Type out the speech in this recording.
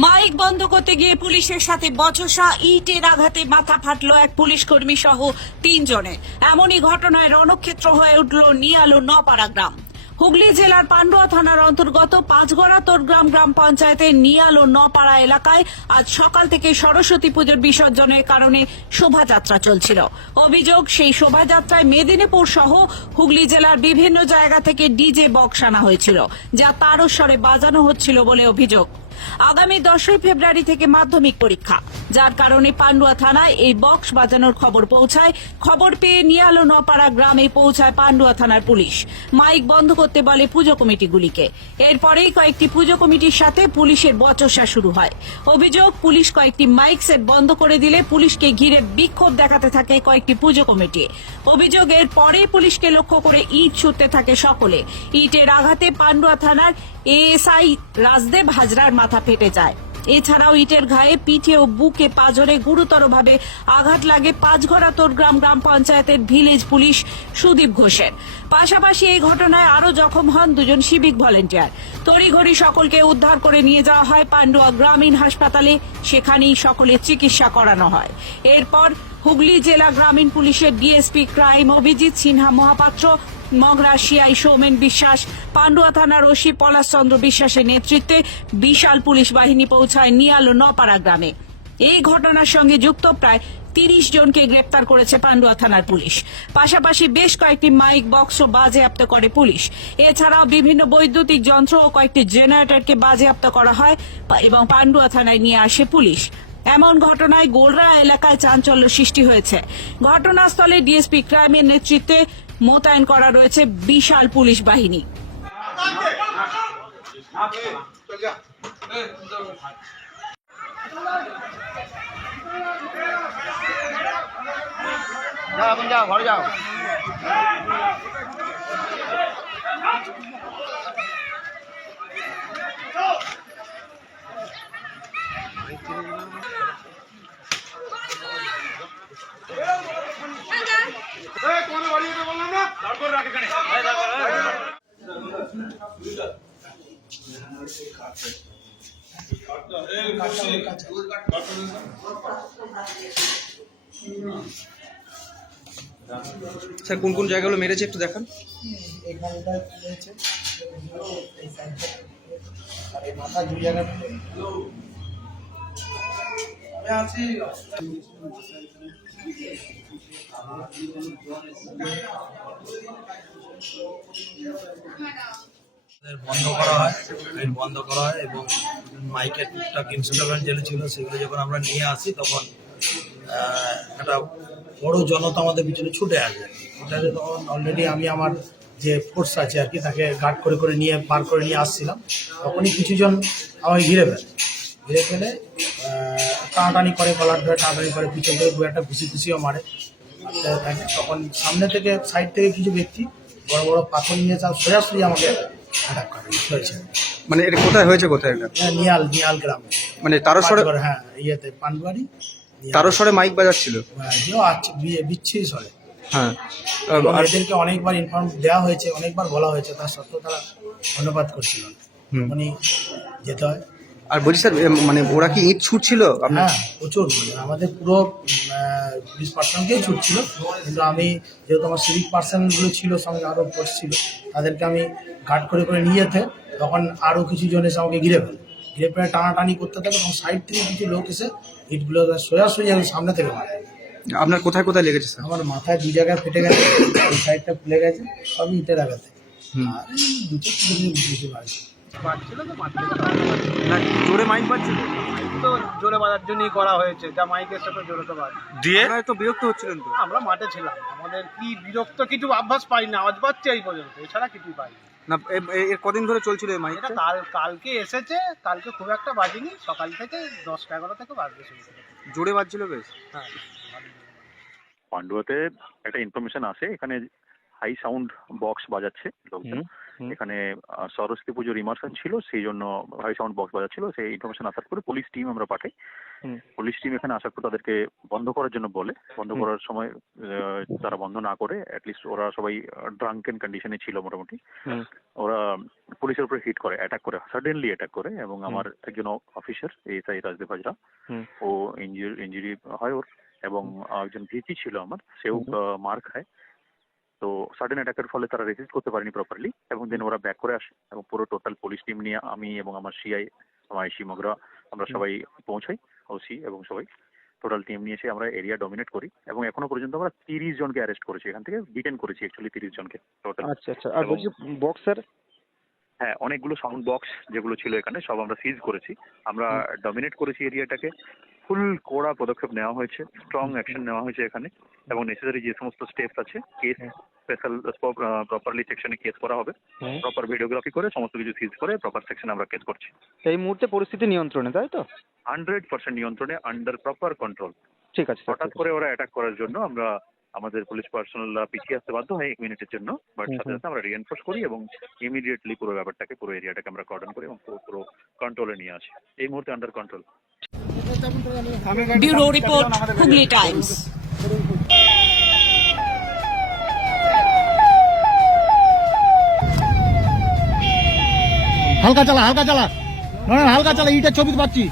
Mic বন্ধ করতে গিয়ে পুলিশের সাথে বচসা, ইটের আঘাতে মাথা ফাটলো এক পুলিশ কর্মী সহ তিনজনের এমনই ঘটনায় রণক্ষেত্র হয়ে উঠল নিয়ালো নপাড়া গ্রাম। হুগলি জেলার পান্ডুয়া থানার অন্তর্গত পাঁচগড়া তোরগ্রাম গ্রাম পঞ্চায়েতের নিয়ালো নপাড়া এলাকায় আজ সকাল থেকে সরস্বতী পুজোর বিসর্জনের কারণে শোভাযাত্রা চলছিল। অভিযোগ, সেই শোভাযাত্রায় মেদিনীপুর সহ হুগলি জেলার বিভিন্ন জায়গা থেকে ডিজে বক্স আনা হয়েছিল, যা তারস্বরে বাজানো হচ্ছিল বলে অভিযোগ। আগামী দশই ফেব্রুয়ারি থেকে মাধ্যমিক পরীক্ষা। যার কারণে পান্ডুয়া থানায় এই বক্স বাজানোর খবর পৌঁছায়। খবর পেয়ে নিয়ালো নপাড়া গ্রামে পৌঁছায় পান্ডুয়া থানার পুলিশ। মাইক বন্ধ করতে বলে পুজো কমিটিগুলিকে। এরপরেই কয়েকটি পুজো কমিটির সাথে পুলিশের বচসা শুরু হয়। অভিযোগ, পুলিশ কয়েকটি মাইক সেট বন্ধ করে দিলে পুলিশকে ঘিরে বিক্ষোভ দেখাতে থাকে কয়েকটি পুজো কমিটি। অভিযোগ, এর পরেই পুলিশকে লক্ষ্য করে ইট ছুটতে থাকে সকলে। ইটের আঘাতে পান্ডুয়া থানার এএসআই রাজদেব হাজরার মাথা ফেটে যায়। এছাড়াও ইটের ঘায়ে পিঠে ও বুকে পাজরে গুরুতরভাবে আঘাত লাগে পাঁচঘরা তোরগ্রাম গ্রাম পঞ্চায়েতের ভিলেজ পুলিশ সুদীপ ঘোষের। পাশাপাশি এই ঘটনায় আরও জখম হন দুজন সিভিক ভলেন্টিয়ার। তড়িঘড়ি সকলকে উদ্ধার করে নিয়ে যাওয়া হয় পান্ডুয়া গ্রামীণ হাসপাতালে, সেখানেই সকলের চিকিৎসা করানো হয়। এরপর হুগলি জেলা গ্রামীণ পুলিশের ডিএসপি ক্রাইম অভিজিৎ সিনহা মহাপাত্র মগরা সৌমেন বিশ্বাস, পান্ডুয়া থানার ওসি পলাশচন্দ্র বিশ্বাসের নেতৃত্বে বিশাল পুলিশ বাহিনী পৌঁছায় নিয়ালো নপাড়া গ্রামে। এই ঘটনার সঙ্গে যুক্ত প্রায় তিরিশ জনকে গ্রেপ্তার করেছে পান্ডুয়া থানার পুলিশ। পাশাপাশি বেশ কয়েকটি মাইক বক্সও বাজেয়াপ্ত করে পুলিশ। এছাড়াও বিভিন্ন বৈদ্যুতিক যন্ত্র ও কয়েকটি জেনারেটরকে বাজেয়াপ্ত করা হয় এবং পান্ডুয়া থানায় নিয়ে আসে পুলিশ। এমন ঘটনায় গোলরা এলাকায় চাঞ্চল্য সৃষ্টি হয়েছে। ঘটনাস্থলে ডিএসপি ক্রাইমের নেতৃত্বে মোতায়েন করা রয়েছে বিশাল পুলিশ বাহিনী। যাও ঘরে যাও। স্যার কোন কোন জায়গাগুলো মেরেছে একটু দেখান। আর এই মাথা দুই বন্ধ করা হয় বন্ধ করা হয় এবং মাইকের টুকটাক ইনস্ট্রুমেন্ট যেগুলো ছিল সেগুলো যখন আমরা নিয়ে আসি তখন একটা বড় জনতা আমাদের পিছনে ছুটে আসে। ছুটে তখন অলরেডি আমি আমার যে ফোর্স আছে আর কি তাকে গার্ড করে করে নিয়ে পার করে নিয়ে আসছিলাম। তখনই কিছুজন আমাকে ঘিরে ফেলে। ঘিরে ফেলে টানাটানি করে কলার ধরে টানাটানি করে পিছন থেকে দু একটা ঘুষি ঘুষিও মারে। মারতে তখন সামনে থেকে সাইড থেকে কিছু ব্যক্তি, বড় বড় পাথর নিয়ে সোজাসুজি আমাকে অ্যাটাক করে হয়েছে। মানে এটা কোথায় হয়েছে কোথায় এটা? হ্যাঁ, নিয়াল নিয়াল গ্রামে। মানে তারস্বরে হ্যাঁ ইয়েতে পানবাড়ি নিয়াল। তারস্বরে মাইক বাজাচ্ছিল? হ্যাঁ, যে আছে বিয়ে- বিচ্ছিরি সরে হ্যাঁ। আর এদেরকে অনেকবার ইনফর্ম দেওয়া হয়েছে অনেকবার বলা হয়েছে তার সত্ত্বেও তারা ধন্যবাদ করছিল। মানে হুম। যেতে হয়। আর বলছি স্যার মানে ওরা কি ইট ছুটছিল আপনার? হ্যাঁ প্রচুর মানে আমাদের পুরো পুলিশ পার্সনকেই ছুটছিল। কিন্তু আমি যেহেতু আমার সিভিক পার্সনগুলো ছিল সঙ্গে আরও ছিল তাদেরকে আমি গার্ড করে করে নিয়ে যেতে তখন আরও কিছু জন এসে আমাকে ঘিরে ফেলে। ঘিরে ফেলে টানাটানি করতে থাকে তখন সাইড থেকে কিছু লোক এসে ইটগুলো সোজাসুজি আমি সামনে থেকে মারে। আপনার কোথায় কোথায় লেগেছে স্যার? আমার মাথায় দুই জায়গায় ফেটে গেছে এই সাইডটা খুলে গেছে সবই ইটের আঘাতে। হুম। আর এই দু চারটে জিনিস বুঝতে পারছি না জোরে মাইক বাজছিল? তো জোরে বাজার জন্যই করা হয়েছে যা মাইকের সাথে জোরে তো বাজ দিয়ে? তো বিরক্ত হচ্ছিলেন তো? আমরা মাঠে ছিলাম আমাদের কি বিরক্ত কিছু অভ্যাস পাই না আওয়াজ পাচ্ছে এই পর্যন্ত এছাড়া কিছুই পাই না। না এ- এ- এর কদিন ধরে চলছিল এই এটা কাল কালকে এসেছে কালকে খুব একটা বাজেনি সকাল থেকে দশটা এগারো থেকে বাজবে শুরু জোরে বাজছিল বেশ। হ্যাঁ। পান্ডুয়াতে একটা ইনফরমেশন আসে এখানে হাই সাউন্ড বক্স বাজাচ্ছে লোকজন। এখানে সরস্বতী পুজোর ইমার্শন ছিল সেই জন্য ভাই সাউন্ড বক্স বাজাচ্ছিল সেই ইনফরমেশন আসার পরে পুলিশ টিম আমরা পাঠাই। পুলিশ টিম এখানে আসার পর তাদেরকে বন্ধ করার জন্য বলে বন্ধ। করার সময় তারা বন্ধ না করে অ্যাটলিস্ট ওরা সবাই ড্রাঙ্কেন কন্ডিশনে ছিল মোটামুটি। ওরা পুলিশের উপরে হিট করে অ্যাটাক করে সাডেনলি অ্যাটাক করে এবং আমার একজন অফিসার এসআই রাজদেব হাজরা। ও ইঞ্জুরি ইঞ্জুরি হয় ওর এবং একজন ভিসি ছিল আমার সেও মার খায়। তো সাডেন অ্যাটাকের ফলে তারা রেজিস্ট করতে পারেনি প্রপারলি এবং দেন ওরা ব্যাক করে আসে এবং পুরো টোটাল পুলিশ টিম নিয়ে আমি এবং আমার সিআই আমার আইসি মগরা আমরা। সবাই পৌঁছাই ওসি এবং সবাই। টোটাল টিম নিয়ে এসে আমরা এরিয়া ডমিনেট করি এবং এখনও পর্যন্ত আমরা তিরিশ জনকে অ্যারেস্ট করেছি এখান থেকে ডিটেন করেছি অ্যাকচুয়ালি তিরিশ জনকে টোটাল আচ্ছা আচ্ছা। আর বলছি বক্সার হ্যাঁ অনেকগুলো সাউন্ড বক্স যেগুলো ছিল এখানে সব আমরা সিজ করেছি। আমরা ডমিনেট করেছি এরিয়াটাকে ফুল কড়া পদক্ষেপ নেওয়া হয়েছে স্ট্রং অ্যাকশন নেওয়া হয়েছে এখানে। এবং নেসেসারি যে সমস্ত স্টেপস আছে কেস। স্পেশাল প্রপারলি সেকশনে কেস করা হবে। প্রপার ভিডিওগ্রাফি করে সমস্ত কিছু সিজ করে প্রপার সেকশনে আমরা কেস করছি। এই মুহূর্তে পরিস্থিতি নিয়ন্ত্রণে তাই তো? হান্ড্রেড পার্সেন্ট নিয়ন্ত্রণে আন্ডার প্রপার কন্ট্রোল ঠিক আছে হঠাৎ করে ওরা অ্যাটাক করার জন্য আমরা আমাদের পুলিশ পার্সোনাল পিছিয়ে আসতে বাধ্য হয় এক মিনিটের জন্য বাট সাথে সাথে আমরা রিএনফোর্স করি এবং ইমিডিয়েটলি পুরো ব্যাপারটাকে পুরো এরিয়াটাকে আমরা কর্ডন করি এবং পুরো পুরো কন্ট্রোলে নিয়ে আসি। এই মুহূর্তে under control bureau report Hooghly Times হালকা চালা হালকা চালা। না না হালকা চালা ইটের ছবি পাচ্ছি।